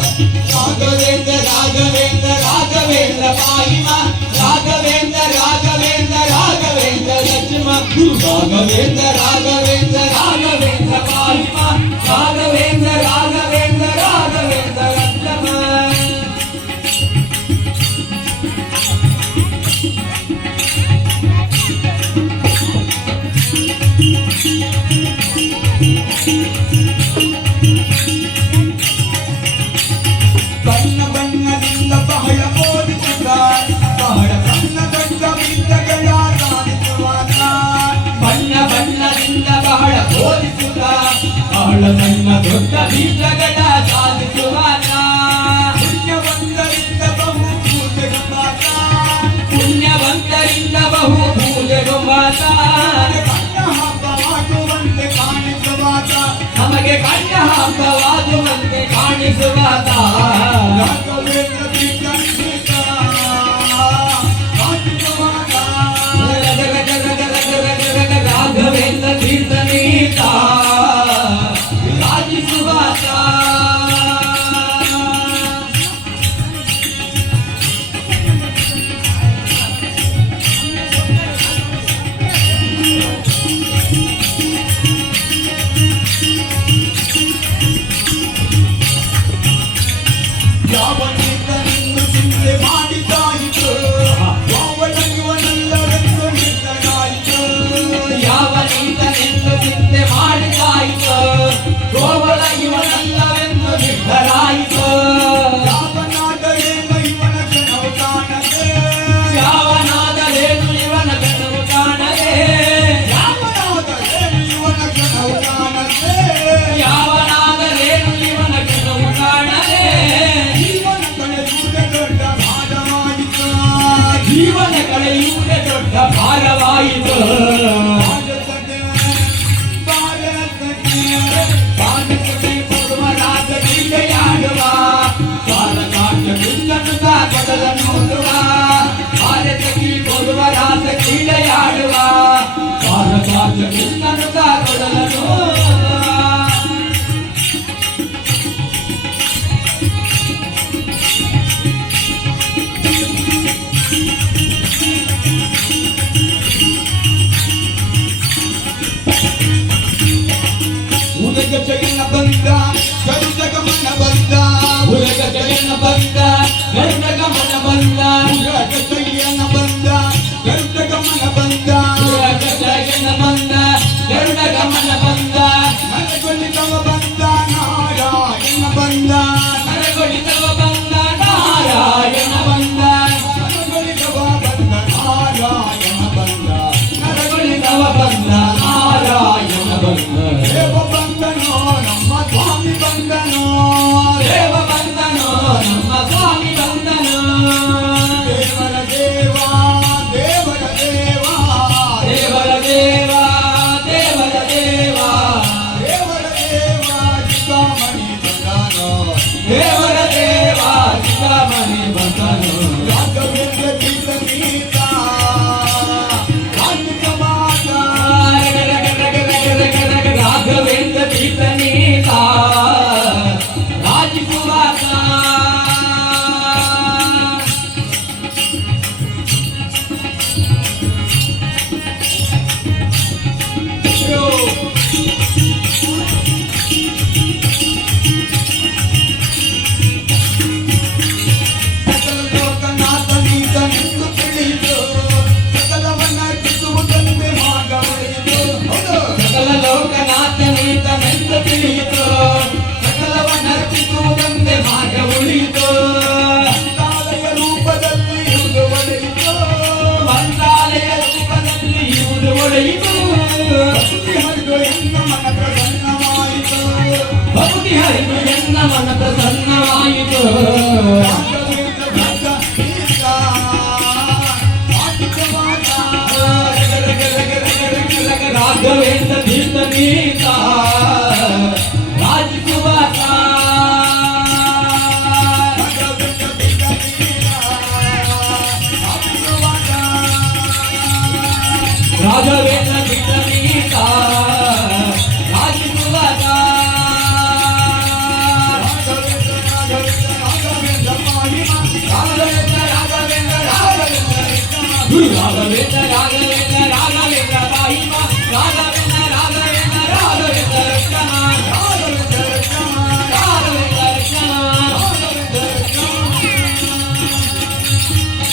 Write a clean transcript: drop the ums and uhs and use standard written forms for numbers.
राघवेंद्र राघवेंद्र राघवेंद्र पाहिमा राघवेंद्र राघवेंद्र राघवेंद्र लक्ष्मण राघवेंद्र राघवेंद्र राघवेंद्र पाहिमा राघवेंद्र राघवेंद्र राघवेंद्र लक्ष्मण ಬಣ್ಣ ಬಣ್ಣದಿಂದ ಬಹಳ ಓದಿಸುತ್ತ ಬಹಳ ಸಣ್ಣ ದೊಡ್ಡ ಬೀಜಗಳ ಸಾಧಿಸುವಾಗ ಬಣ್ಣ ಬಣ್ಣದಿಂದ ಬಹಳ ಓದಿಸುತ್ತ ಬಹಳ ಸಣ್ಣ ದೊಡ್ಡ ಬೀಜಗಳ ಸಾಧಿಸುವಾಗ ಪುಣ್ಯವಂತರಿಂದ ಬಹು ಪೂಜೆಗೊಂಬಾತ ಪುಣ್ಯವಂತರಿಂದ ಬಹು ಪೂಜೆಗೊಂಬಾತ ನಮಗೆ ಕಣ್ಣ ಹಬ್ಬವಾಗುವಂತೆ ಕಾಣಿಸುವಾತ ರಾಘವೇಂದ್ರ ಕೀರ್ತನೀತ ರಾಜಿಸುವಾತ ಯಾವನಿಂದನಿಂದು ಚಿಂತೆ ಮಾಡಿದ್ದಾಯಿತು ಅವನ ಇವನಲ್ಲವೆಂದು ನಿರ್ಣಯಾಯಿತು ಯಾವನಿಂದನಿಂದು ಚಿಂತೆ ಮಾಡಿದ್ದಾಯಿತು ಗೋವಳ ಇವನಲ್ಲವೆಂದು ನಿರ್ಧರಾಯಿತು ಯಾವನಾದರೇನು ಇವನ ಕನವು ಕಾಣದೆ ಯಾವನಾದರೇನು ಇವನ ಕನವು ಕಾಣದೆ ಯಾವನಾದರೇನು ಇವನ ಕನವು ಕಾಣದೆ ಯಾವನಾದರೇನು ಇವನ ಕನವು ಕಾಣದೆ ಜೀವನ ಕಳೆಯುವುದೇ ದೊಡ್ಡ ಭಾರವಾಯಿತು ಕೊಡುವ ರಾಜ ಕ್ರೀಡೆಯಾಡುವ ಕಾಲಕಾಟ ಬಿಲ್ಲನ್ನು ಕೊಡಲ ನೋಡುವ ಭಾರತಕ್ಕೆ ಕೊಡುವ ರಾಜ ಕ್ರೀಡೆಯಾಡುವ ಕಾಲಕಾಟ ಬಿಲ್ಲನ್ನು ಕೊಡಲ ನೋಡುವ ಉರಗ ಜಗನ್ನ ಬಂದ ಗರುಡ ಗಮನ ಬಂದ ಉರಗ ಜಗನ್ನ ಬಂದ ಗರುಡ ಗಮನ ಬಂದ ಉರಗ ಜಗನ್ನ ಬಂದ ಗರುಡ ಗಮನ ಬಂದ ಉರಗ ಜಗನ್ನ ಬಂದ ಗರುಡ ಗಮನ ಬಂದ ನರಗೊಳಿತವ ಬಂದ ನಾರಾಯಣ ಬಂದ ನರಗೊಳಿತವ ಬಂದ ನಾರಾಯಣ ಬಂದ ನರಗೊಳಿತವ ಬಂದ ನಾರಾಯಣ ಬಂದ ನರಗೊಳಿತವ ಬಂದ ನಾರಾಯಣ ಬಂದ ದೇವ ಬಂದನೋ ನಮ್ಮ ಸ್ವಾಮಿ ಬಂದನೋ ದೇವ ಬಂದನೋ ನಮ್ಮ ಸ್ವಾಮಿ ಬಂದನೋ ದೇವರ ದೇವ ದೇವರ ದೇವ ದೇವರ ದೇವ ದೇವರ ದೇವ ದೇವರ ದೇವ ಚಿಂತಾಮಣಿ ಬಂದನೋ ದೇವರ ದೇವ ಚಿಂತಾಮಣಿ ಬಂದನೋ ರಾಘವೇಂದ್ರ ಕೀರ್ತನೀತ ರಾಘವೇಂದ್ರ ಕೀರ್ತನೀತ ರಾಜಿಸುವಾತ ಸಕಲ ಲೋಕನಾಥನೀತನೆಂದು ತಿಳಿದು ಸಕಲವನ್ನ ಕಿಸುವುದನ್ನೇ ಮಾರ್ಗವಳೆದು ಸಕಲ ಲೋಕನಾಥನೀತನೆಂದು ತಿಳಿಯಿತು ಸಕಲವನ್ನರ್ಪಿಸುವುದೊಂದೇ ಮಾರ್ಗ ಉಳಿಯಿತು ಮಂತ್ರಾಲಯ ರೂಪದಲ್ಲಿ ಇರುವುದು ಒಡೆಯಿತು ಮಂತ್ರಾಲಯ ರೂಪದಲ್ಲಿ ಇರುವುದು ಒಡೆಯಿತು ಭಕ್ತಿ ಹರಿದು ಎನ್ನ ಮನ ಪ್ರಸನ್ನವಾಯಿತು ಭಕ್ತಿ ಹರಿದು ಎನ್ನ ಮನ ಪ್ರಸನ್ನವಾಯಿತು ರಾಘವೇಂದ್ರ ಕೀರ್ತನೀತ ರಾಜಿಸುವಾತ ರಾಘವೇಂದ್ರ ಕೀರ್ತನೀತ ರಾಜಿಸುವಾತ ರಾಘವೇಂದ್ರ ರಾಘವೇಂದ್ರ ರಾಘವೇಂದ್ರ ರಾಹಿಮ ರಾಘವೇಂದ್ರ